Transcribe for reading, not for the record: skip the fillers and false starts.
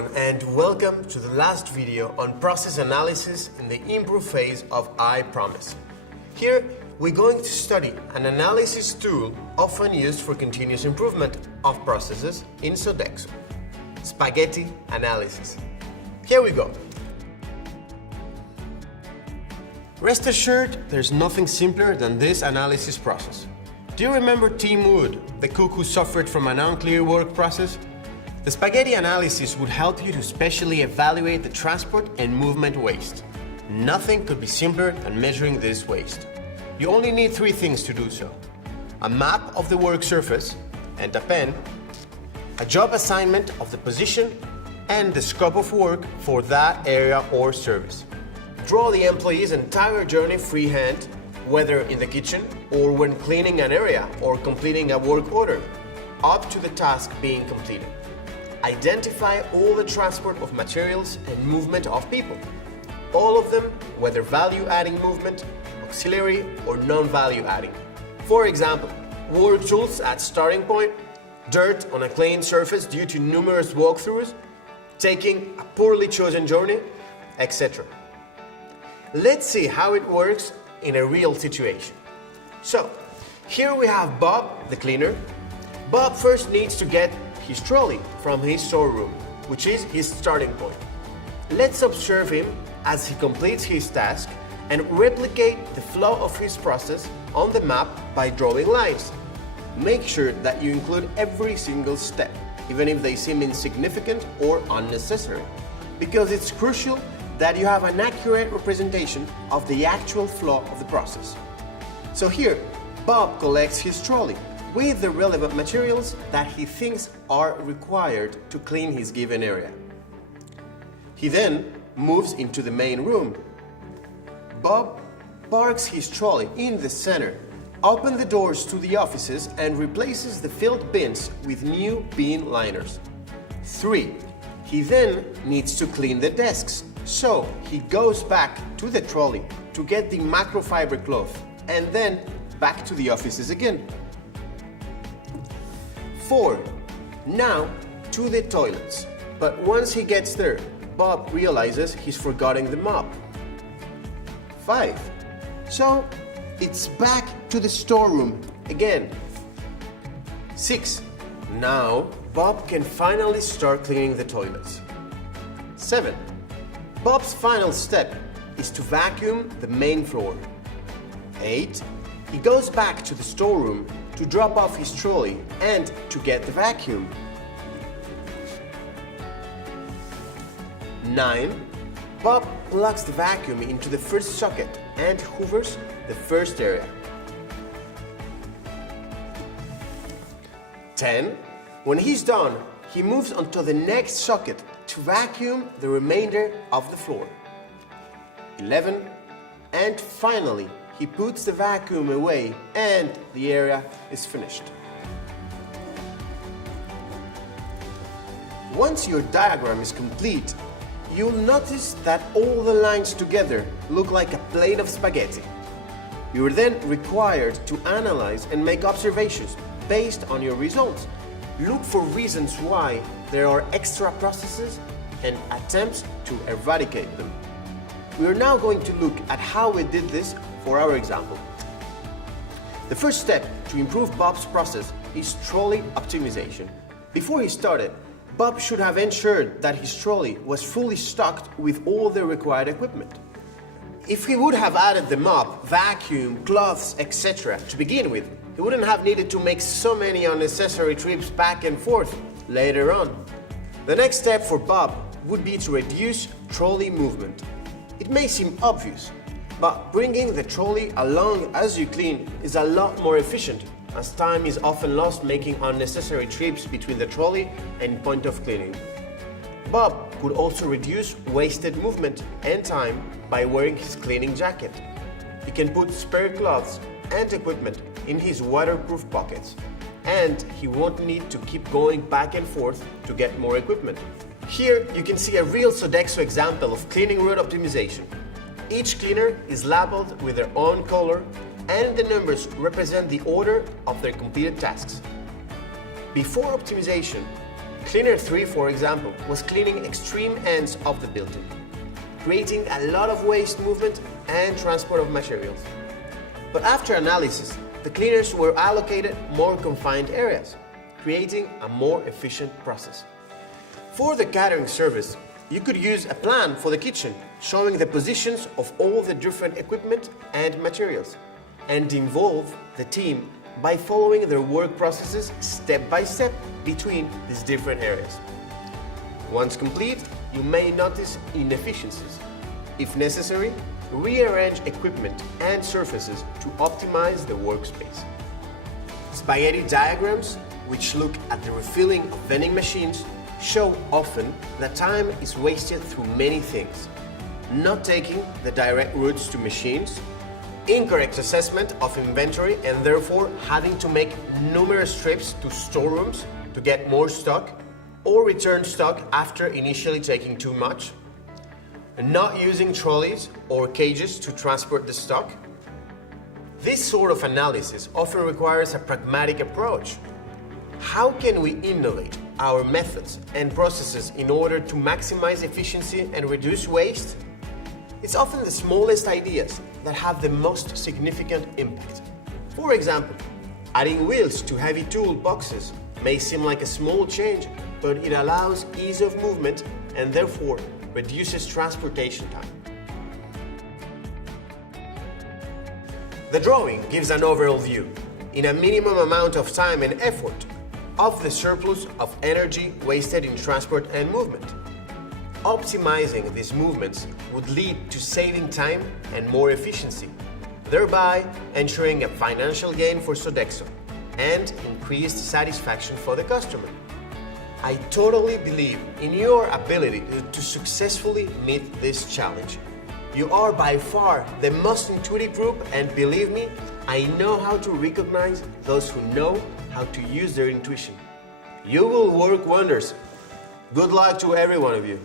everyone, and welcome to the last video on process analysis in the improve phase of I Promise. Here we're going to study an analysis tool often used for continuous improvement of processes in Sodexo: spaghetti analysis. Here we go. Rest assured, there's nothing simpler than this analysis process. Do you remember Tim Wood, the cook who suffered from an unclear work process? The spaghetti analysis would help you to specially evaluate the transport and movement waste. Nothing could be simpler than measuring this waste. You only need three things to do so: a map of the work surface and a pen, a job assignment of the position, and the scope of work for that area or service. Draw the employee's entire journey freehand, whether in the kitchen or when cleaning an area or completing a work order, up to the task being completed. Identify all the transport of materials and movement of people. All of them, whether value-adding movement, auxiliary, or non-value-adding. For example, work tools at starting point, dirt on a clean surface due to numerous walkthroughs, taking a poorly chosen journey, etc. Let's see how it works in a real situation. So, here we have Bob, the cleaner. Bob first needs to get his trolley from his storeroom, which is his starting point. Let's observe him as he completes his task and replicate the flow of his process on the map by drawing lines. Make sure that you include every single step, even if they seem insignificant or unnecessary, because it's crucial that you have an accurate representation of the actual flow of the process. So here, Bob collects his trolley with the relevant materials that he thinks are required to clean his given area. He then moves into the main room. Bob parks his trolley in the center, opens the doors to the offices, and replaces the filled bins with new bin liners. 3. He then needs to clean the desks. So he goes back to the trolley to get the microfiber cloth and then back to the offices again. 4. Now to the toilets. But once he gets there, Bob realizes he's forgotten the mop. 5. So it's back to the storeroom again. 6. Now Bob can finally start cleaning the toilets. 7. Bob's final step is to vacuum the main floor. 8. He goes back to the storeroom to drop off his trolley and to get the vacuum. 9. Bob plugs the vacuum into the first socket and hoovers the first area. 10. When he's done, he moves on to the next socket to vacuum the remainder of the floor. 11. And finally, he puts the vacuum away and the area is finished. Once your diagram is complete, you'll notice that all the lines together look like a plate of spaghetti. You are then required to analyze and make observations based on your results. Look for reasons why there are extra processes and attempts to eradicate them. We are now going to look at how we did this for our example. The first step to improve Bob's process is trolley optimization. Before he started, Bob should have ensured that his trolley was fully stocked with all the required equipment. If he would have added the mop, vacuum, cloths, etc. to begin with, he wouldn't have needed to make so many unnecessary trips back and forth later on. The next step for Bob would be to reduce trolley movement. It may seem obvious, but bringing the trolley along as you clean is a lot more efficient, as time is often lost making unnecessary trips between the trolley and point of cleaning. Bob could also reduce wasted movement and time by wearing his cleaning jacket. He can put spare clothes and equipment in his waterproof pockets, and he won't need to keep going back and forth to get more equipment. Here you can see a real Sodexo example of cleaning route optimization. Each cleaner is labeled with their own color, and the numbers represent the order of their completed tasks. Before optimization, Cleaner 3, for example, was cleaning extreme ends of the building, creating a lot of waste movement and transport of materials. But after analysis, the cleaners were allocated more confined areas, creating a more efficient process. For the catering service, you could use a plan for the kitchen, showing the positions of all the different equipment and materials, and involve the team by following their work processes step by step between these different areas. Once complete, you may notice inefficiencies. If necessary, rearrange equipment and surfaces to optimize the workspace. Spaghetti diagrams, which look at the refilling of vending machines, show often that time is wasted through many things: not taking the direct routes to machines, incorrect assessment of inventory and therefore having to make numerous trips to storerooms to get more stock, or return stock after initially taking too much, not using trolleys or cages to transport the stock. This sort of analysis often requires a pragmatic approach. How can we innovate our methods and processes in order to maximize efficiency and reduce waste? It's often the smallest ideas that have the most significant impact. For example, adding wheels to heavy tool boxes may seem like a small change, but it allows ease of movement and therefore reduces transportation time. The drawing gives an overall view, in a minimum amount of time and effort, of the surplus of energy wasted in transport and movement. Optimizing these movements would lead to saving time and more efficiency, thereby ensuring a financial gain for Sodexo and increased satisfaction for the customer. I totally believe in your ability to successfully meet this challenge. You are by far the most intuitive group, and believe me, I know how to recognize those who know how to use their intuition. You will work wonders. Good luck to every one of you.